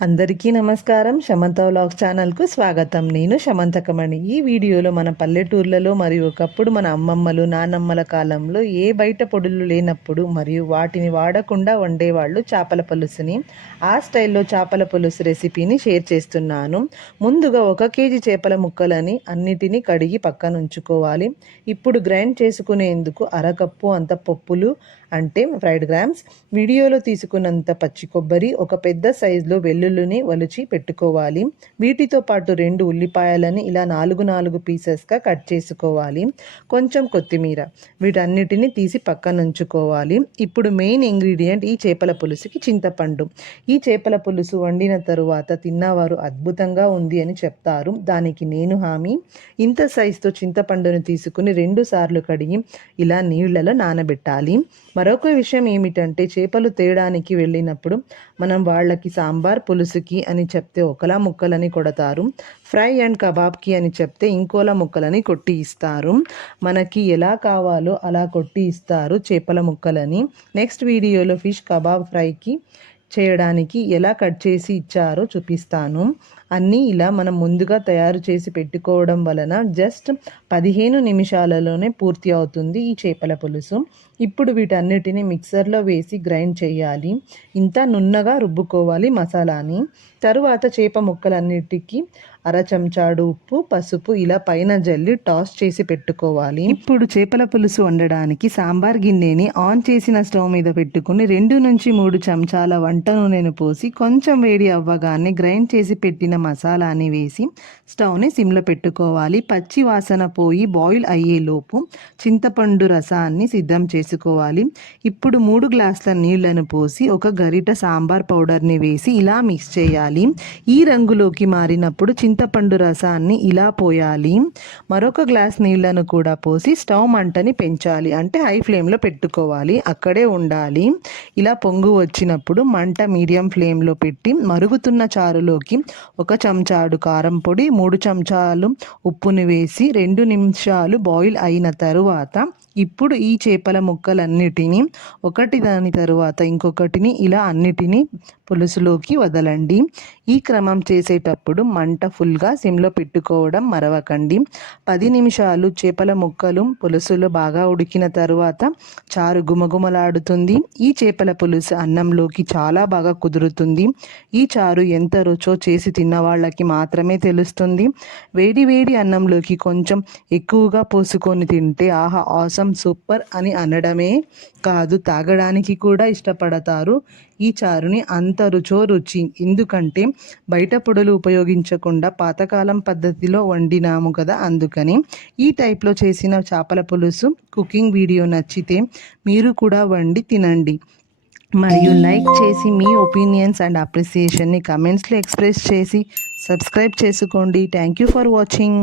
అందరికీ నమస్కారం. శమంత వ్లాగ్స్ ఛానల్కు స్వాగతం. నేను శమంతకమణి. ఈ వీడియోలో మన పల్లెటూర్లలో మరియు ఒకప్పుడు మన అమ్మమ్మలు నానమ్మల కాలంలో ఏ బయట పొడులు లేనప్పుడు మరియు వాటిని వాడకుండా వండేవాళ్ళు చేపల పులుసుని. ఆ స్టైల్లో చేపల పులుసు రెసిపీని షేర్ చేస్తున్నాను. ముందుగా 1 కేజీ చేపల ముక్కలని అన్నిటినీ కడిగి పక్కన ఉంచుకోవాలి. ఇప్పుడు గ్రైండ్ చేసుకునేందుకు అరకప్పు అంత పప్పులు అంటే ఫ్రైడ్ గ్రామ్స్, వీడియోలో తీసుకున్నంత పచ్చి కొబ్బరి, ఒక పెద్ద సైజులో వెల్లుల్లిని ఒలిచి పెట్టుకోవాలి. వీటితో పాటు 2 ఉల్లిపాయలని ఇలా 4 పీసెస్గా కట్ చేసుకోవాలి. కొంచెం కొత్తిమీర, వీటన్నిటిని తీసి పక్కన ఉంచుకోవాలి. ఇప్పుడు మెయిన్ ఇంగ్రీడియంట్ ఈ చేపల పులుసుకి చింతపండు. ఈ చేపల పులుసు వండిన తరువాత తిన్నవారు అద్భుతంగా ఉంది అని చెప్తారు. దానికి నేను హామీ. ఇంత సైజుతో చింతపండును తీసుకుని 2 సార్లు కడిగి ఇలా నీళ్లలో నానబెట్టాలి. మరొక విషయం ఏమిటంటే చేపలు తేయడానికి వెళ్ళినప్పుడు మనం వాళ్ళకి సాంబార్ పులుసుకి అని చెప్తే ఒకలా ముక్కలని కొడతారు, ఫ్రై అండ్ కబాబ్కి అని చెప్తే ఇంకోలా ముక్కలని కొట్టి ఇస్తారు. మనకి ఎలా కావాలో అలా కొట్టి ఇస్తారు చేపల ముక్కలని. నెక్స్ట్ వీడియోలో ఫిష్ కబాబ్ ఫ్రైకి చేయడానికి ఎలా కట్ చేసి ఇచ్చారో చూపిస్తాను. అన్నీ ఇలా మనం ముందుగా తయారు చేసి పెట్టుకోవడం వలన జస్ట్ 15 నిమిషాలలోనే పూర్తి అవుతుంది ఈ చేపల పులుసు. ఇప్పుడు వీటన్నిటిని మిక్సర్లో వేసి గ్రైండ్ చేయాలి. ఇంత నున్నగా రుబ్బుకోవాలి మసాలాని. తరువాత చేప ముక్కలన్నిటికీ అర చెంచాడు ఉప్పు, పసుపు ఇలా పైన జల్లి టాస్ చేసి పెట్టుకోవాలి. ఇప్పుడు చేపల పులుసు వండడానికి సాంబార్ గిన్నెని ఆన్ చేసిన స్టవ్ మీద పెట్టుకుని 2 నుంచి 3 చెంచాల వంట నూనెను పోసి కొంచెం వేడి అవ్వగానే గ్రైండ్ చేసి పెట్టిన మసాలాని వేసి స్టవ్ని సిమ్లో పెట్టుకోవాలి. పచ్చి వాసన పోయి బాయిల్ అయ్యేలోపు చింతపండు రసాన్ని సిద్ధం చేసుకోవాలి. ఇప్పుడు 3 గ్లాసుల నీళ్లను పోసి ఒక గరిట సాంబార్ పౌడర్ని వేసి ఇలా మిక్స్ చేయాలి. ఈ రంగులోకి మారినప్పుడు చింతపండు రసాన్ని ఇలా పోయాలి. మరొక గ్లాస్ నీళ్లను కూడా పోసి స్టవ్ మంటని పెంచాలి, అంటే హై ఫ్లేమ్లో పెట్టుకోవాలి, అక్కడే ఉండాలి. ఇలా పొంగు వచ్చినప్పుడు మంట మీడియం ఫ్లేమ్లో పెట్టి మరుగుతున్న చారులోకి 1 చెంచాడు కారం పొడి, 3 చెంచాలు ఉప్పుని వేసి 2 నిమిషాలు బాయిల్ అయిన తరువాత ఇప్పుడు ఈ చేపల ముక్కలన్నిటినీ ఒకటి దాని తరువాత ఇంకొకటిని ఇలా అన్నిటినీ పులుసులోకి వదలండి. ఈ క్రమం చేసేటప్పుడు మంట ఫుల్గా సిమ్లో పెట్టుకోవడం మరవకండి. 10 నిమిషాలు చేపల ముక్కలు పులుసులో బాగా ఉడికిన తరువాత చారు గుమగుమలాడుతుంది. ఈ చేపల పులుసు అన్నంలోకి చాలా బాగా కుదురుతుంది. ఈ చారు ఎంత రుచో చేసి తిన్న వాళ్ళకి మాత్రమే తెలుస్తుంది. వేడి వేడి అన్నంలోకి కొంచెం ఎక్కువగా పోసుకొని తింటే ఆహా ఆసం సూపర్ అని అనడమే కాదు, తాగడానికి కూడా ఇష్టపడతారు ఈ చారుని. అంత రుచో రుచి. ఎందుకంటే బయట పొడులు ఉపయోగించకుండా పాతకాలం పద్ధతిలో వండినాము కదా, అందుకని. ఈ టైప్లో చేసిన చేపల పులుసు కుకింగ్ వీడియో నచ్చితే మీరు కూడా వండి తినండి. మరియు లైక్ చేసి మీ ఒపీనియన్స్ అండ్ అప్రిసియేషన్ని కమెంట్స్లో ఎక్స్ప్రెస్ చేసి సబ్స్క్రైబ్ చేసుకోండి. Thank you for watching.